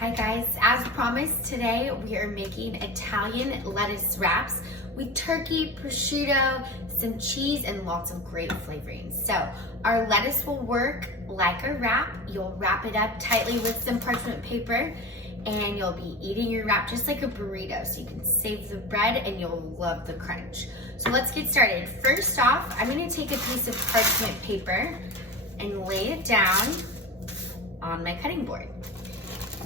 Hi guys, as promised today we are making Italian lettuce wraps with turkey, prosciutto, some cheese, and lots of great flavorings. So our lettuce will work like a wrap. You'll wrap it up tightly with some parchment paper and you'll be eating your wrap just like a burrito. So you can save the bread and you'll love the crunch. So let's get started. First off, I'm gonna take a piece of parchment paper and lay it down on my cutting board.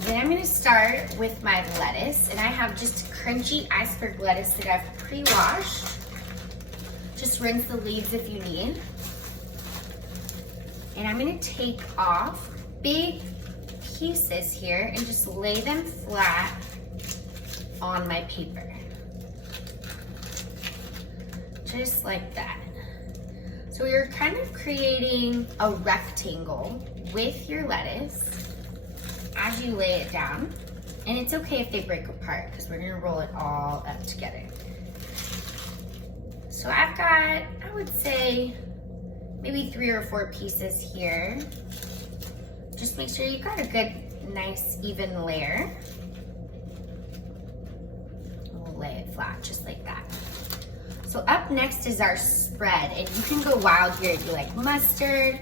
Then I'm gonna start with my lettuce, and I have just crunchy iceberg lettuce that I've pre-washed. Just rinse the leaves if you need. And I'm gonna take off big pieces here and just lay them flat on my paper. Just like that. So you're kind of creating a rectangle with your lettuce as you lay it down. And it's okay if they break apart because we're gonna roll it all up together. So I've got, I would say, maybe 3 or 4 pieces here. Just make sure you've got a good, nice, even layer. We'll lay it flat just like that. So up next is our spread, and you can go wild here if you like mustard,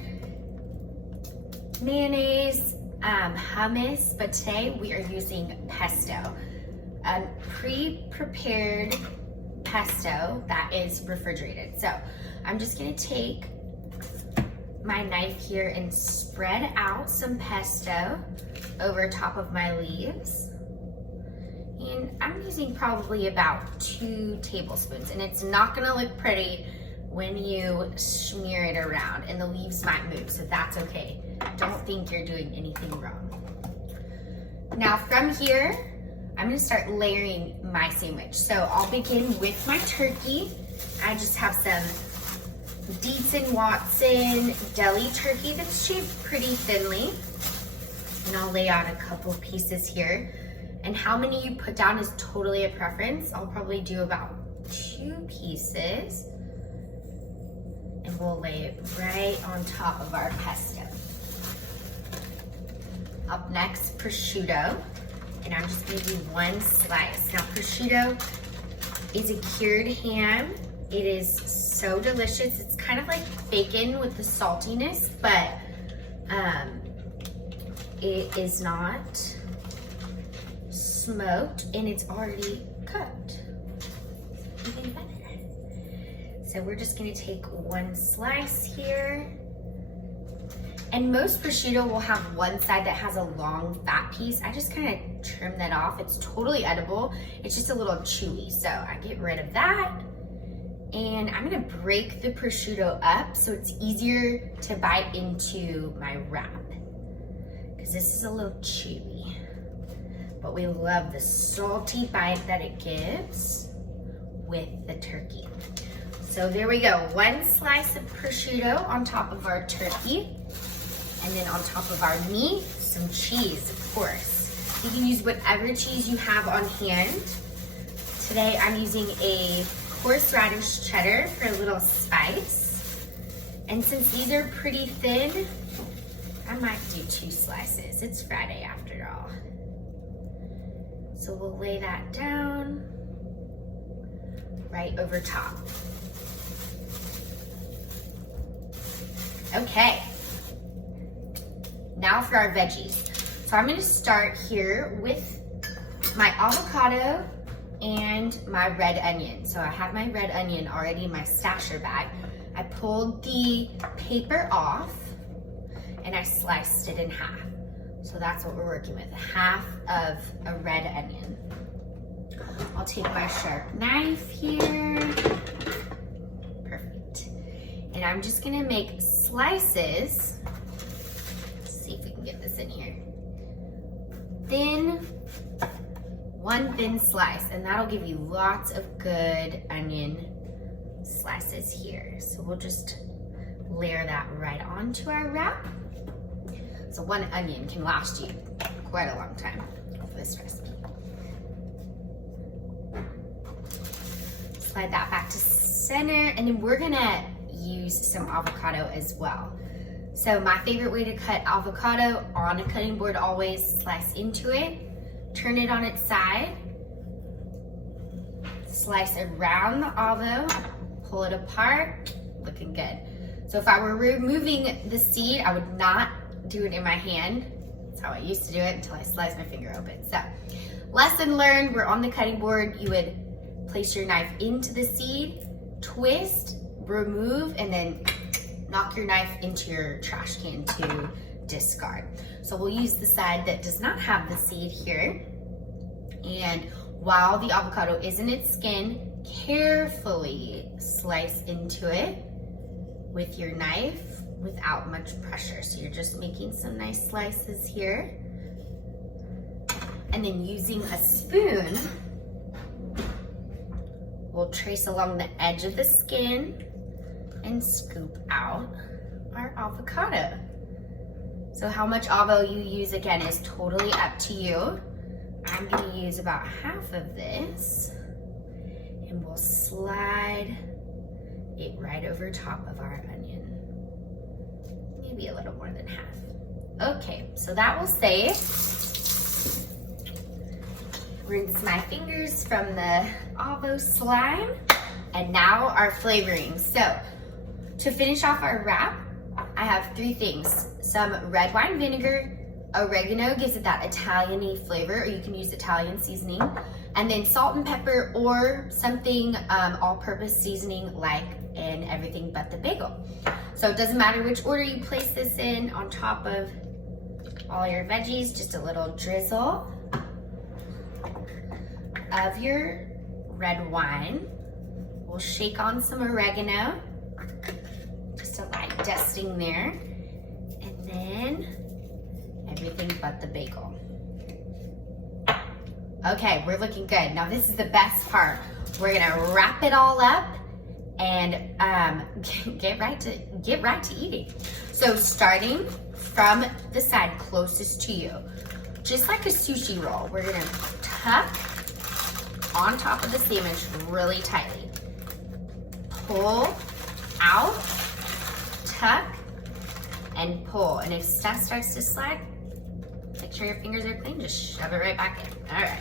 mayonnaise, hummus, but today we are using pesto, a pre-prepared pesto that is refrigerated. So I'm just gonna take my knife here and spread out some pesto over top of my leaves. And I'm using probably about 2 tablespoons, and it's not gonna look pretty when you smear it around, and the leaves might move, so that's okay. Don't think you're doing anything wrong. Now from here, I'm gonna start layering my sandwich. So I'll begin with my turkey. I just have some Dietz & Watson deli turkey that's shaved pretty thinly. And I'll lay out a couple pieces here. And how many you put down is totally a preference. I'll probably do about 2 pieces. And we'll lay it right on top of our pesto. Up next, prosciutto. And I'm just gonna do 1 slice. Now prosciutto is a cured ham. It is so delicious. It's kind of like bacon with the saltiness, but it is not smoked and it's already cooked. Even better. So we're just gonna take 1 slice here. And most prosciutto will have one side that has a long fat piece. I just kind of trim that off. It's totally edible. It's just a little chewy. So I get rid of that. And I'm gonna break the prosciutto up so it's easier to bite into my wrap. Because this is a little chewy. But we love the salty bite that it gives with the turkey. So there we go, 1 slice of prosciutto on top of our turkey. And then on top of our meat, some cheese, of course. You can use whatever cheese you have on hand. Today I'm using a horseradish cheddar for a little spice. And since these are pretty thin, I might do 2 slices. It's Friday after all. So we'll lay that down right over top. Okay. Now for our veggies. So I'm gonna start here with my avocado and my red onion. So I have my red onion already in my stasher bag. I pulled the paper off and I sliced it in half. So that's what we're working with, half of a red onion. I'll take my sharp knife here. Perfect. And I'm just gonna make slices. See if we can get this in here. One thin slice, and that'll give you lots of good onion slices here. So we'll just layer that right onto our wrap. So 1 onion can last you quite a long time for this recipe. Slide that back to center, and then we're gonna use some avocado as well. So my favorite way to cut avocado, on a cutting board always, slice into it, turn it on its side, slice around the avo, pull it apart, looking good. So if I were removing the seed, I would not do it in my hand. That's how I used to do it until I sliced my finger open. So lesson learned, we're on the cutting board. You would place your knife into the seed, twist, remove, and then knock your knife into your trash can to discard. So we'll use the side that does not have the seed here. And while the avocado is in its skin, carefully slice into it with your knife without much pressure. So you're just making some nice slices here. And then using a spoon, we'll trace along the edge of the skin and scoop out our avocado. So how much avo you use, again, is totally up to you. I'm gonna use about half of this, and we'll slide it right over top of our onion. Maybe a little more than half. Okay, so that will save. Rinse my fingers from the avo slime. And now our flavoring. So to finish off our wrap, I have 3 things. Some red wine vinegar, oregano gives it that Italian-y flavor, or you can use Italian seasoning, and then salt and pepper or something all-purpose seasoning like in everything but the bagel. So it doesn't matter which order you place this in, on top of all your veggies, just a little drizzle of your red wine. We'll shake on some oregano, just a light dusting there, and then everything but the bagel. Okay, we're looking good. Now this is the best part. We're gonna wrap it all up and get right to eating. So starting from the side closest to you, just like a sushi roll, we're gonna tuck on top of the sandwich really tightly. Pull out, tuck, and pull. And if stuff starts to slide, make sure your fingers are clean, just shove it right back in. All right.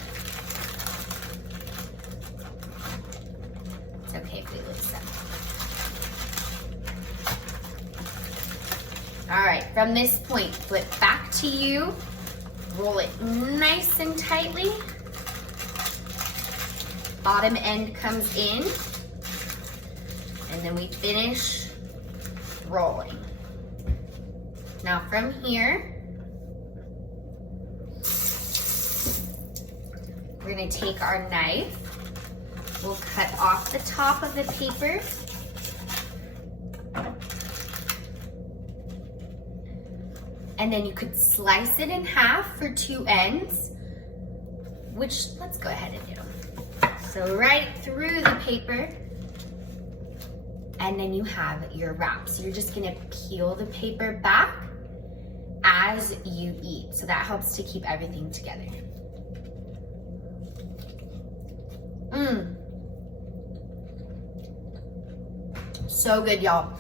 It's okay if we lose them. All right, from this point, flip back to you, roll it nice and tightly. Bottom end comes in, and then we finish rolling. Now from here, we're gonna take our knife, we'll cut off the top of the paper, and then you could slice it in half for 2 ends, which let's go ahead and do. So right through the paper, and then you have your wrap. So you're just gonna peel the paper back as you eat. So that helps to keep everything together. So good, y'all.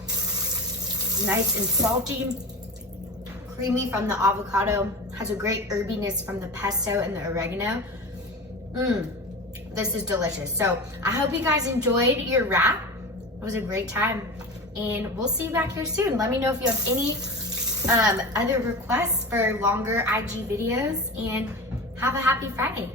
Nice and salty, creamy from the avocado, has a great herbiness from the pesto and the oregano. This is delicious. So I hope you guys enjoyed your wrap. It was a great time, and we'll see you back here soon. Let me know if you have any other requests for longer IG videos, and have a happy Friday.